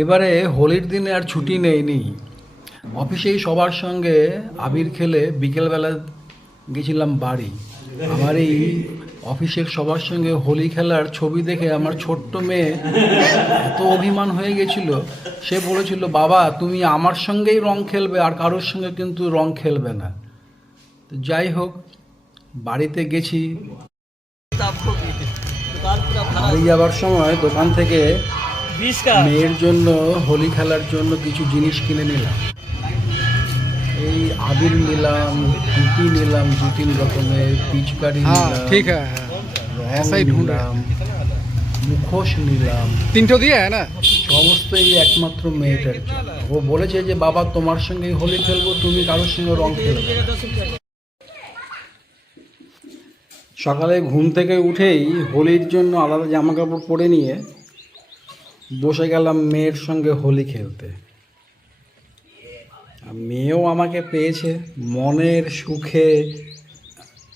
এবারে হোলির দিনে আর ছুটি নেইনি। অফিসেই সবার সঙ্গে আবির খেলে বিকেলবেলা গেছিলাম বাড়ি। আমার এই অফিসের সবার সঙ্গে হোলি খেলার ছবি দেখে আমার ছোট্ট মেয়ে এত অভিমান হয়ে গেছিল। সে বলেছিল, বাবা, তুমি আমার সঙ্গেই রং খেলবে আর কারোর সঙ্গে কিন্তু রং খেলবে না। তো যাই হোক, বাড়িতে গেছি। আবার যাবার সময় দোকান থেকে মেয়ের জন্য হোলি খেলার জন্য কিছু জিনিস কিনে নিলাম। এই আবির নিলাম জুতি নিলাম দু তিন রকমের পিচকারি হ্যাঁ, হ্যাঁ, হ্যাঁ। নিলাম মুখোশ নিলাম। তিনটো দিয়ে না? সমস্ত এই একমাত্র মেয়েটার ও বলেছে যে বাবা তোমার সঙ্গে হোলি খেলব তুমি কারোর সঙ্গে রং খেলবে সকালে ঘুম থেকে উঠেই হোলির জন্য আলাদা জামা কাপড় পরে নিয়ে বসে গেলাম মেয়ের সঙ্গে হোলি খেলতে। মেয়েও আমাকে পেয়েছে, মনের সুখে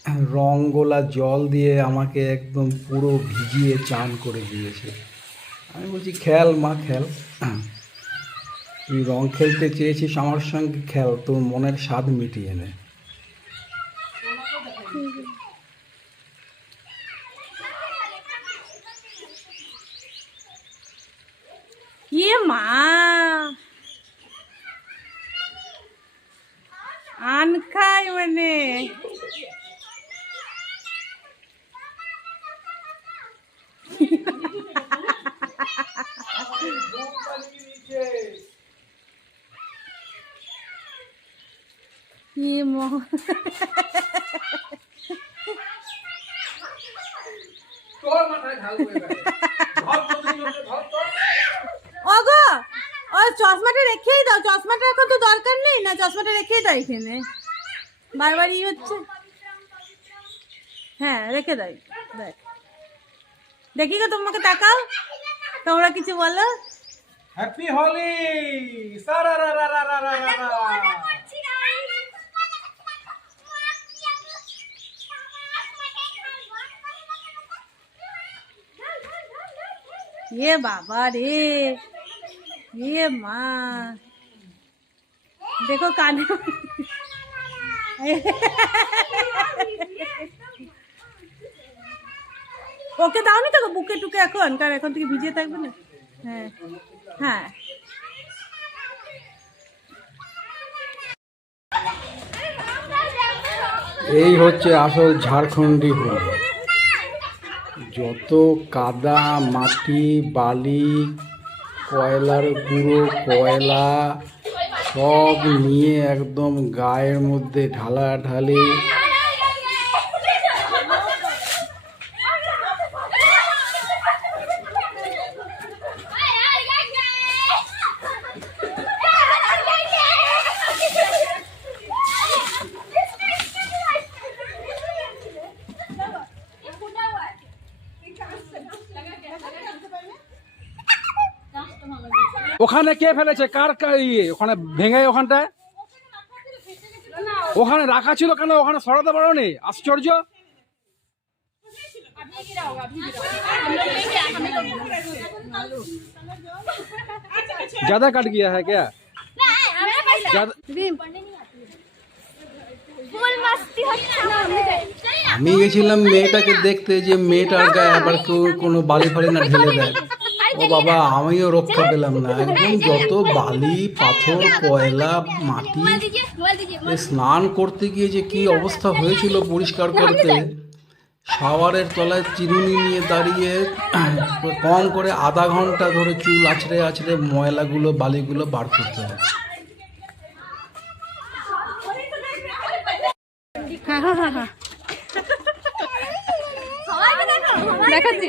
রং গোলা জল দিয়ে আমাকে একদম পুরো ভিজিয়ে চান করে দিয়েছে। আমি বলছি, খেল মা, খেল। তুই রং খেলতে চেয়েছিস আমার সঙ্গে, খেল। তোর মনের স্বাদ মিটিয়ে নে। ইয়ে মা আন খাই মানে ইয়ে মা ওগো ও চশমাটা রেখেই দাও। চশমাটা এখন তো দরকার নেই না? চশমাটা রেখেই দাও এখানে। বারবার ই হচ্ছে। হ্যাঁ রেখে দাও। দেখ। দেখি গো তোমাকে তাকাও। তোমরা কিছু বলো। হ্যাপি হোলি সারা রা রা রা রা রা রা এ বাবা রে। এ মা দেখো কানে ওকে দাওনি তো বুকে টুকে এখন কারণ এখন থেকে ভিজিয়ে থাকবে না হ্যাঁ হ্যাঁ এই হচ্ছে আসল ঝাড়খণ্ডী হোলি যত কাদা, মাটি, বালি কয়লার গুঁড়ো কয়লা সব নিয়ে একদম গায়ের মধ্যে ঢালাঢালি ওখানে কে ফেলেছে কার কার ইয়ে ওখানে ভেঙে ওখানটায় ওখানে রাখা ছিল কেন ওখানে সরাতে পারো নি আশ্চর্য ज्यादा कट गया है क्या ज्यादा ফুল মাস্তি হচ্ছে না আমি গেছিলাম মেয়েটাকে দেখতে যে মেয়েটার গায়ে আবার কেউ কোনো বালি ফালি না ঢেলে দেয় ও বাবা, আমিও রক্ষা পেলাম না। একদম যত বালি, পাথর, কয়লা, মাটি স্নান করতে গিয়ে যে কি অবস্থা হয়েছিল পরিষ্কার করতে, শাওয়ারের তলায় চিরুনি নিয়ে দাঁড়িয়ে, কম করে আধা ঘণ্টা ধরে চুল আছড়ে আছড়ে ময়লাগুলো, বালিগুলো বার করতে হয় দেখাচ্ছি?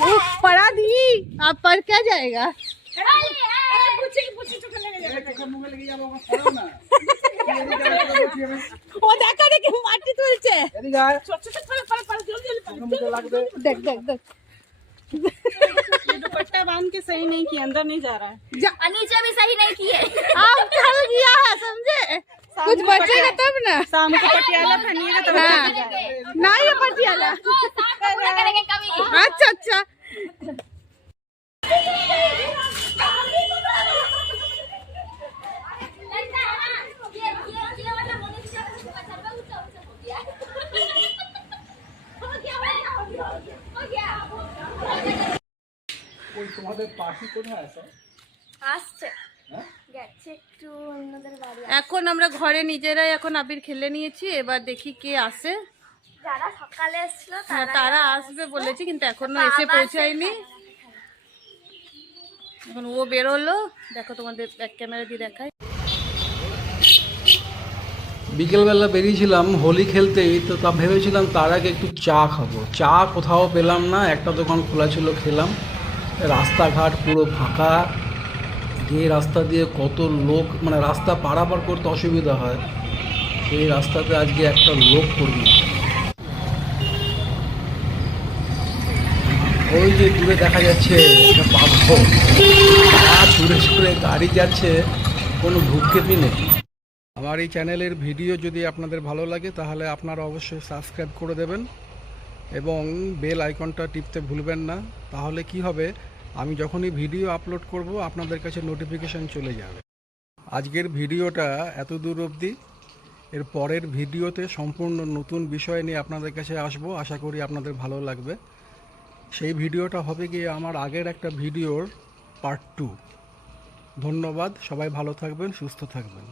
ओ, पढ़ा दी अब पढ़ क्या जाएगा ও দেখা দেখি মাটি তুলছে देख देख देख दुपट्टा बांध के सही नहीं किया अंदर नहीं जा रहा है और नीचे भी सही नहीं किए आप चल गया है समझे कुछ बचेगा तब ना शाम को पटियाला पहनिएगा तो हाँ ना ये पटियाला पूरा करेंगे कभी अच्छा अच्छा लगता है ना ये ये ये वाला मनुष्य का सर्वे ऊंचा ऊंचा हो गया हो गया हो गया हो गया हो गया তোমাদের পাখি কোথায় আছে আসছে গেছে একটু অন্যদের বাড়ি এখন আমরা ঘরে নিজেরাই এখন আবির খেলে নিয়েছি এবার দেখি কে আসে যারা সকালে এসেছিল হ্যাঁ তারা আসবে বলেছে কিন্তু এখনও এসে পৌঁছায়নি। এখন। ও বেরোলো। দেখো তোমাদের ব্যাক ক্যামেরা দিয়ে দেখায় বিকেলবেলা বেরিয়েছিলাম হোলি খেলতেই তো তা ভেবেছিলাম তার আগে একটু চা খাব। চা কোথাও পেলাম না একটা দোকান খোলা ছিল খেলাম। রাস্তাঘাট পুরো ফাঁকা। যে রাস্তা দিয়ে কত লোক মানে রাস্তা পারাপার করতে অসুবিধা হয়। সেই রাস্তাতে আজকে একটা লোক পড়বে। ওই যে দূরে দেখা যাচ্ছে ছুড়ে গাড়ি যাচ্ছে, কোনো ভূক্ষেপই নেই। আমার এই চ্যানেলের ভিডিও যদি আপনাদের ভালো লাগে, তাহলে আপনারা অবশ্যই সাবস্ক্রাইব করে দেবেন এবং বেল আইকনটা টিপতে ভুলবেন না। তাহলে কি হবে, আমি যখনই ভিডিও আপলোড করব, আপনাদের কাছে নোটিফিকেশান চলে যাবে। আজকের ভিডিওটা এত দূর অবধি। এর পরের ভিডিওতে সম্পূর্ণ নতুন বিষয় নিয়ে আপনাদের কাছে আসব। আশা করি আপনাদের ভালো লাগবে। সেই ভিডিওটা হবে গিয়ে আমার আগের একটা ভিডিওর পার্ট টু ধন্যবাদ, সবাই ভালো থাকবেন, সুস্থ থাকবেন।